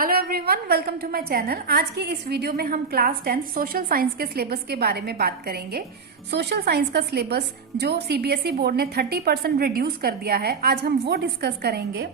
Hello everyone, welcome to my channel. आज की इस वीडियो में हम क्लास 10 सोशल साइंस के सिलेबस के बारे में बात करेंगे। सोशल साइंस का सिलेबस जो सीबीएसई बोर्ड ने 30% रिड्यूस कर दिया है, आज हम वो डिस्कस करेंगे।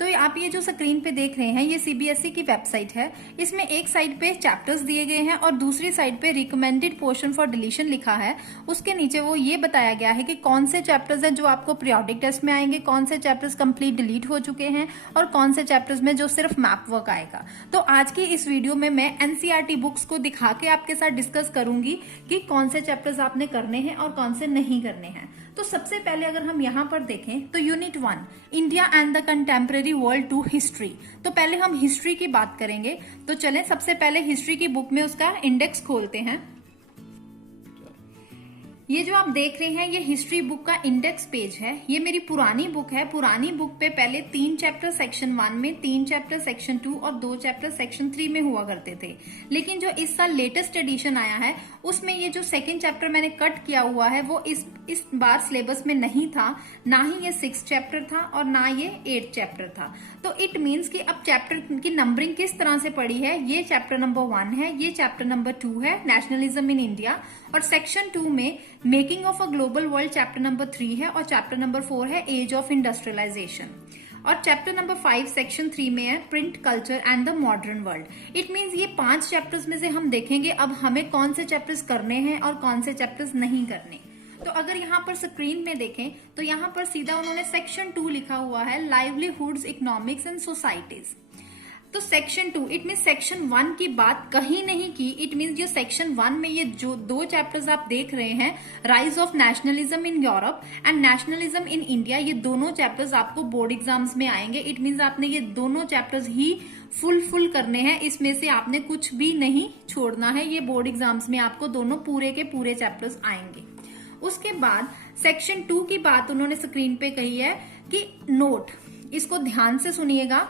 तो आप ये जो स्क्रीन पे देख रहे हैं, ये सीबीएसई की वेबसाइट है। इसमें एक साइड पे चैप्टर्स दिए गए हैं और दूसरी साइड पे रिकमेंडेड पोर्शन फॉर डिलीशन लिखा है। उसके नीचे वो ये बताया गया है कि कौन से चैप्टर्स हैं जो आपको पीरियोडिक टेस्ट में आएंगे, कौन से चैप्टर्स कंप्लीट डिलीट हो चुके हैं और कौन से चैप्टर्स में जो सिर्फ मैप वर्क आएगा। तो आज की इस वीडियो में मैं एनसीईआरटी बुक्स को दिखा के आपके साथ डिस्कस करूंगी कि कौन से चैप्टर्स आपने करने हैं और कौन से नहीं करने हैं। तो सबसे पहले अगर हम यहाँ पर देखें तो unit 1 India and the contemporary world 2 history. तो पहले हम हिस्ट्री की बात करेंगे। तो चलें सबसे पहले हिस्ट्री की बुक में उसका इंडेक्स खोलते हैं। ये जो आप देख रहे हैं ये हिस्ट्री बुक का इंडेक्स पेज है। ये मेरी पुरानी बुक है। पुरानी बुक पे पहले 3 चैप्टर सेक्शन 1 में, 3 चैप्टर सेक्शन 2 और 2 चैप्टर सेक्शन 3 में हुआ करते थे। लेकिन जो इस साल लेटेस्ट एडिशन आया है उसमें ये जो सेकंड चैप्टर मैंने कट किया हुआ है वो इस बार सिलेबस में नहीं था। ना ही ये 6 चैप्टर था और ना ये 8 चैप्टर था। तो इट मीन्स कि अब चैप्टर की नंबरिंग किस तरह से पड़ी है। ये चैप्टर नंबर 1 है, ये चैप्टर नंबर 2 है नेशनलिज्म इन इंडिया, और सेक्शन 2 में making of a global world chapter number 3 है और चैप्टर नंबर 4 है एज ऑफ इंडस्ट्रियलाइजेशन, और चैप्टर नंबर 5 सेक्शन 3 में है print culture and the modern world. It means ये 5 चैप्टर्स में से हम देखेंगे अब हमें कौन से चैप्टर्स करने हैं और कौन से चैप्टर्स नहीं करने। तो अगर यहाँ पर स्क्रीन में देखें तो यहाँ पर सीधा उन्होंने सेक्शन 2 लिखा हुआ है, लाइवलीहुड्स इकोनॉमिक्स एंड सोसाइटीज। तो सेक्शन 2 इट मीन सेक्शन 1 की बात कहीं नहीं की। इट मीन जो सेक्शन 1 में ये जो 2 चैप्टर्स आप देख रहे हैं, rise of nationalism in Europe and nationalism in India, ये दोनों चैप्टर्स आपको बोर्ड एग्जाम्स में आएंगे। इट मीन आपने ये दोनों चैप्टर्स ही फुल करने हैं, इसमें से आपने कुछ भी नहीं छोड़ना है। ये बोर्ड एग्जाम्स में आपको दोनों पूरे के पूरे चैप्टर्स आएंगे। उसके बाद सेक्शन 2 की बात उन्होंने स्क्रीन पे कही है कि नोट, इसको ध्यान से सुनिएगा,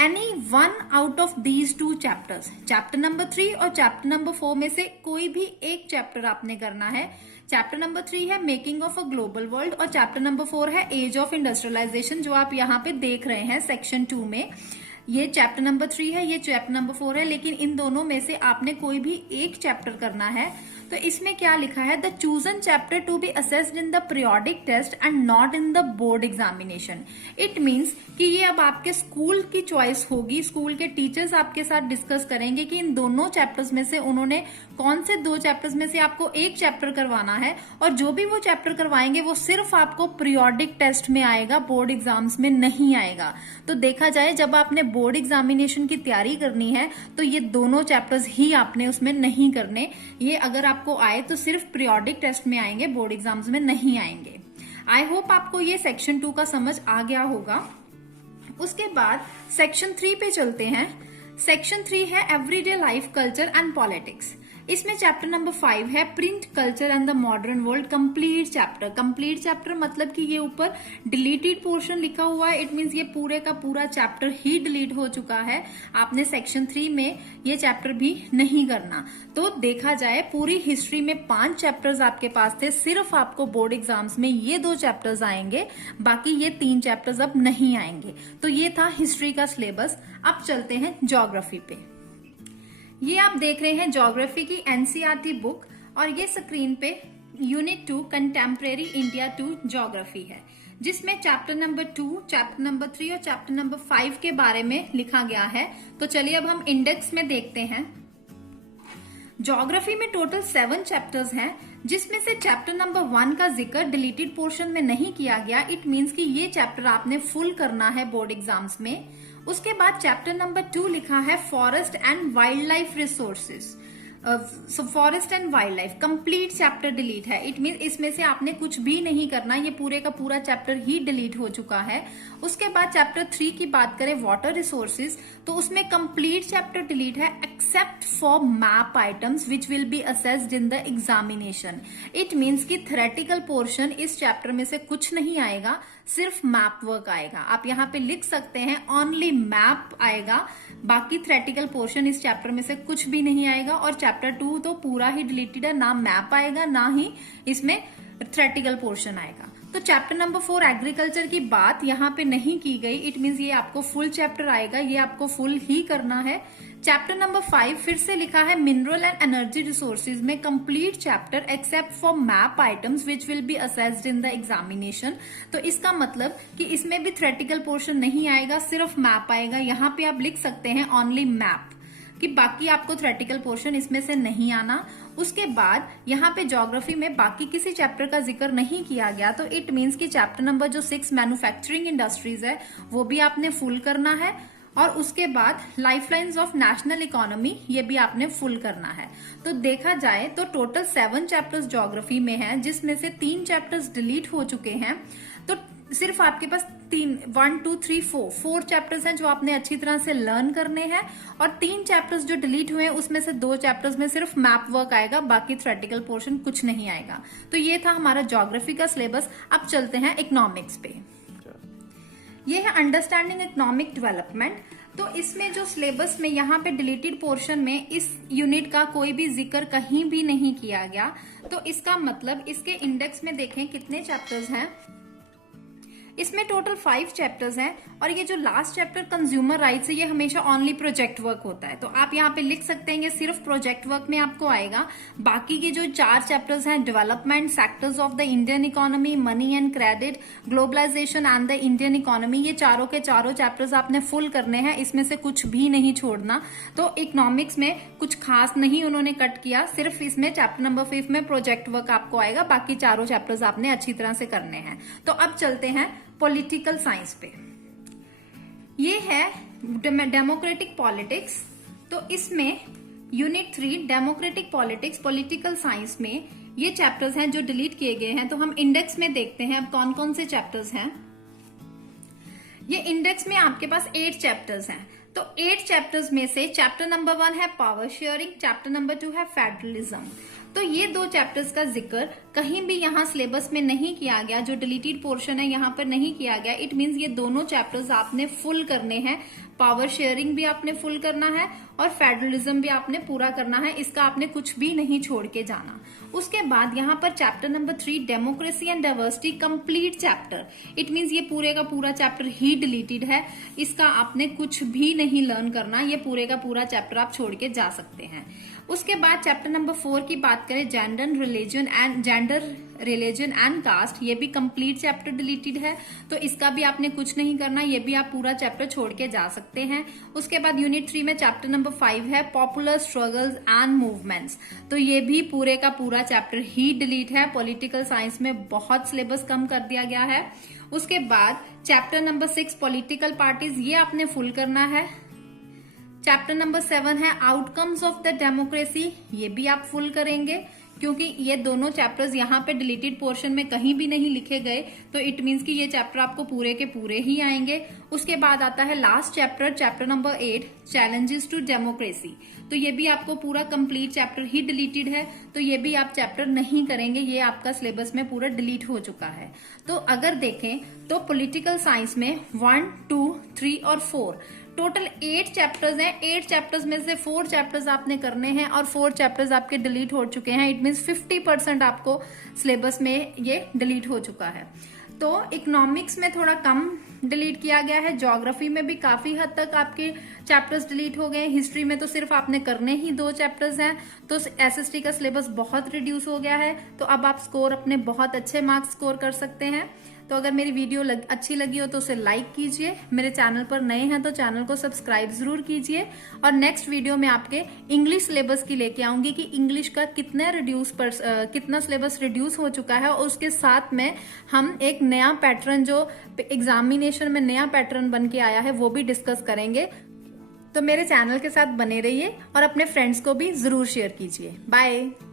any one out of these 2 chapters, chapter number 3 और चैप्टर नंबर 4 में से कोई भी एक चैप्टर आपने करना है। चैप्टर नंबर 3 है making of a global world और चैप्टर नंबर 4 है एज ऑफ इंडस्ट्रियलाइजेशन, जो आप यहाँ पे देख रहे हैं सेक्शन 2 में। ये चैप्टर नंबर 3 है, ये चैप्टर नंबर 4 है, लेकिन इन दोनों में से आपने कोई भी एक चैप्टर करना है। तो इसमें क्या लिखा है, the chosen chapter to be assessed in the periodic test and not in the board examination. It means कि ये अब आपके स्कूल की चॉइस होगी। स्कूल के टीचर्स आपके साथ डिस्कस करेंगे कि इन दोनों चैप्टर्स में से उन्होंने कौन से 2 चैप्टर्स में से आपको एक चैप्टर करवाना है, और जो भी वो चैप्टर करवाएंगे वो सिर्फ आपको पीरियोडिक टेस्ट में आएगा, बोर्ड एग्जाम्स में नहीं आएगा। तो देखा जाए जब आपने बोर्ड एग्जामिनेशन की तैयारी करनी है तो ये दोनों चैप्टर्स ही आपने उसमें नहीं करने। ये अगर आपको आए तो सिर्फ पीरियोडिक टेस्ट में आएंगे, बोर्ड एग्जाम्स में नहीं आएंगे। आई होप आपको ये सेक्शन 2 का समझ आ गया होगा। उसके बाद सेक्शन 3 पे चलते हैं। सेक्शन 3 है everyday life, culture and politics. इसमें चैप्टर नंबर 5 है print culture and the modern world, complete chapter. Complete chapter मतलब कि ये ऊपर डिलीटेड पोर्शन लिखा हुआ है। इट मींस ये पूरे का पूरा चैप्टर ही डिलीट हो चुका है। आपने सेक्शन 3 में ये चैप्टर भी नहीं करना। तो देखा जाए पूरी हिस्ट्री में 5 चैप्टर्स आपके पास थे, सिर्फ आपको बोर्ड एग्जाम्स में ये 2 चैप्टर्स आएंगे, बाकी ये 3 चैप्टर्स अब नहीं आएंगे। तो ये था हिस्ट्री का सिलेबस। अब चलते हैं ज्योग्राफी पे। ये आप देख रहे हैं ज्योग्राफी की एनसीईआरटी बुक, और ये स्क्रीन पे यूनिट 2 कंटेम्प्रेरी इंडिया 2 ज्योग्राफी है, जिसमें चैप्टर नंबर 2, चैप्टर नंबर 3 और चैप्टर नंबर 5 के बारे में लिखा गया है। तो चलिए अब हम इंडेक्स में देखते हैं। ज्योग्राफी में टोटल 7 चैप्टर्स हैं, जिसमें से चैप्टर नंबर 1 का जिक्र डिलीटेड पोर्शन में नहीं किया गया। इट मींस कि ये चैप्टर आपने फुल करना है बोर्ड एग्जाम्स में। उसके बाद चैप्टर नंबर 2 लिखा है forest and wild life resources. Forest and wild life complete chapter delete है। इट मीन इसमें से आपने कुछ भी नहीं करना, ये पूरे का पूरा चैप्टर ही डिलीट हो चुका है। उसके बाद चैप्टर 3 की बात करें वाटर रिसोर्सेज, तो उसमें कंप्लीट चैप्टर डिलीट है except for map items which will be assessed in the examination. It means कि थ्योरेटिकल पोर्शन इस चैप्टर में से कुछ नहीं आएगा, सिर्फ मैप वर्क आएगा। आप यहाँ पे लिख सकते हैं ओनली मैप आएगा, बाकी थ्योरेटिकल पोर्शन इस चैप्टर में से कुछ भी नहीं आएगा। और चैप्टर 2 तो पूरा ही डिलीटेड है, ना मैप आएगा ना ही इसमें थ्योरेटिकल पोर्शन आएगा। तो चैप्टर नंबर 4 एग्रीकल्चर की बात यहाँ पे नहीं की गई, इट मीन्स ये आपको फुल चैप्टर आएगा, ये आपको फुल ही करना है। चैप्टर नंबर 5 फिर से लिखा है मिनरल एंड एनर्जी रिसोर्सेज में complete chapter except for map items which will be assessed in the examination. तो इसका मतलब कि इसमें भी थ्योरेटिकल पोर्शन नहीं आएगा, सिर्फ मैप आएगा। यहाँ पे आप लिख सकते हैं ओनली मैप, कि बाकी आपको थ्योरेटिकल पोर्शन इसमें से नहीं आना। उसके बाद यहाँ पे ज्योग्राफी में बाकी किसी चैप्टर का जिक्र नहीं किया गया, तो इट मीन्स कि चैप्टर नंबर जो 6 मैन्युफैक्चरिंग इंडस्ट्रीज है वो भी आपने फुल करना है। और उसके बाद लाइफलाइंस ऑफ नेशनल इकोनॉमी ये भी आपने फुल करना है। तो देखा जाए तो टोटल 7 चैप्टर्स ज्योग्राफी में हैं, जिसमें से 3 चैप्टर्स डिलीट हो चुके हैं। तो सिर्फ आपके पास 1 2 3 4 चैप्टर्स हैं जो आपने अच्छी तरह से लर्न करने हैं, और 3 चैप्टर्स जो डिलीट हुए हैं उसमें से 2 चैप्टर्स में सिर्फ मैप वर्क आएगा, बाकी थ्योरेटिकल पोर्शन कुछ नहीं आएगा। तो ये था हमारा ज्योग्राफी का सिलेबस। अब चलते हैं इकोनॉमिक्स पे। ये है अंडरस्टैंडिंग इकोनॉमिक डेवलपमेंट। तो इसमें जो सिलेबस में यहाँ पे डिलीटेड पोर्शन में इस यूनिट का कोई भी जिक्र कहीं भी नहीं किया गया। तो इसका मतलब इसके इंडेक्स में देखें कितने चैप्टर्स हैं। इसमें टोटल 5 चैप्टर्स हैं, और ये जो लास्ट चैप्टर कंज्यूमर राइट्स है ये हमेशा ओनली प्रोजेक्ट वर्क होता है। तो आप यहाँ पे लिख सकते हैं ये सिर्फ प्रोजेक्ट वर्क में आपको आएगा। बाकी के जो 4 चैप्टर्स हैं, development, sectors of the Indian economy, money and credit, globalization and the Indian economy, ये चारों के चारों चैप्टर्स आपने फुल करने हैं, इसमें से कुछ भी नहीं छोड़ना। तो इकोनॉमिक्स में कुछ खास नहीं उन्होंने कट किया, सिर्फ इसमें चैप्टर नंबर 5 में प्रोजेक्ट वर्क आपको आएगा, बाकी चारों चैप्टर्स आपने अच्छी तरह से करने हैं। तो अब चलते हैं पॉलिटिकल साइंस पे। ये है डेमोक्रेटिक पॉलिटिक्स। तो इसमें unit 3 democratic politics political science में ये चैप्टर्स हैं जो डिलीट किए गए हैं। तो हम इंडेक्स में देखते हैं अब कौन कौन से चैप्टर्स हैं। ये इंडेक्स में आपके पास 8 चैप्टर्स हैं। तो 8 चैप्टर्स में से चैप्टर नंबर 1 है पावर शेयरिंग, चैप्टर नंबर 2 है फेडरलिज्म। तो ये 2 चैप्टर्स का जिक्र कहीं भी यहाँ सिलेबस में नहीं किया गया, जो डिलीटेड पोर्शन है यहाँ पर नहीं किया गया। इट मीन्स ये दोनों चैप्टर्स आपने फुल करने हैं। पावर शेयरिंग भी आपने फुल करना है और फेडरलिज्म भी आपने पूरा करना है, इसका आपने कुछ भी नहीं छोड़ के जाना। उसके बाद यहाँ पर chapter number 3 democracy and diversity complete chapter, it means ये पूरे का पूरा चैप्टर ही डिलीटेड है, इसका आपने कुछ भी नहीं लर्न करना, ये पूरे का पूरा चैप्टर आप छोड़ के जा सकते हैं। उसके बाद चैप्टर नंबर 4 की बात करें, जेंडर रिलीजन एंड कास्ट, ये भी कंप्लीट चैप्टर डिलीटेड है, तो इसका भी आपने कुछ नहीं करना, ये भी आप पूरा चैप्टर छोड़ के जा सकते हैं। उसके बाद यूनिट 3 में चैप्टर नंबर 5 है पॉपुलर स्ट्रगल्स एंड मूवमेंट्स, तो ये भी पूरे का पूरा चैप्टर ही डिलीट है। पॉलिटिकल साइंस में बहुत सिलेबस कम कर दिया गया है। उसके बाद चैप्टर नंबर 6 पॉलिटिकल पार्टीज, ये आपने फुल करना है। चैप्टर नंबर 7 है आउटकम्स ऑफ द डेमोक्रेसी, ये भी आप फुल करेंगे, क्योंकि ये दोनों चैप्टर्स यहाँ पे डिलीटेड पोर्शन में कहीं भी नहीं लिखे गए, तो इट मीन्स कि ये चैप्टर आपको पूरे के पूरे ही आएंगे। उसके बाद आता है last chapter, chapter number 8 challenges to democracy, तो ये भी आपको पूरा कंप्लीट चैप्टर ही डिलीटेड है, तो ये भी आप चैप्टर नहीं करेंगे, ये आपका सिलेबस में पूरा डिलीट हो चुका है। तो अगर देखें तो पॉलिटिकल साइंस में 1 2 3 और 4 टोटल 8 चैप्टर्स हैं। 8 चैप्टर्स में से 4 चैप्टर्स आपने करने हैं और 4 चैप्टर्स आपके डिलीट हो चुके हैं। इट मीन्स 50% आपको सिलेबस में ये डिलीट हो चुका है। तो इकोनॉमिक्स में थोड़ा कम डिलीट किया गया है, ज्योग्राफी में भी काफी हद तक आपके चैप्टर्स डिलीट हो गए, हिस्ट्री में तो सिर्फ आपने करने ही 2 चैप्टर्स हैं, तो एसएसटी का सिलेबस बहुत रिड्यूस हो गया है। तो अब आप स्कोर अपने बहुत अच्छे मार्क्स स्कोर कर सकते हैं। तो अगर मेरी वीडियो अच्छी लगी हो तो उसे लाइक कीजिए, मेरे चैनल पर नए हैं तो चैनल को सब्सक्राइब जरूर कीजिए, और नेक्स्ट वीडियो में आपके इंग्लिश सिलेबस की लेके आऊंगी कि इंग्लिश का कितना सिलेबस रिड्यूस हो चुका है, और उसके साथ में हम एक नया पैटर्न जो एग्जामिनेशन में नया पैटर्न बन के आया है वो भी डिस्कस करेंगे। तो मेरे चैनल के साथ बने रहिए और अपने फ्रेंड्स को भी जरूर शेयर कीजिए। बाय।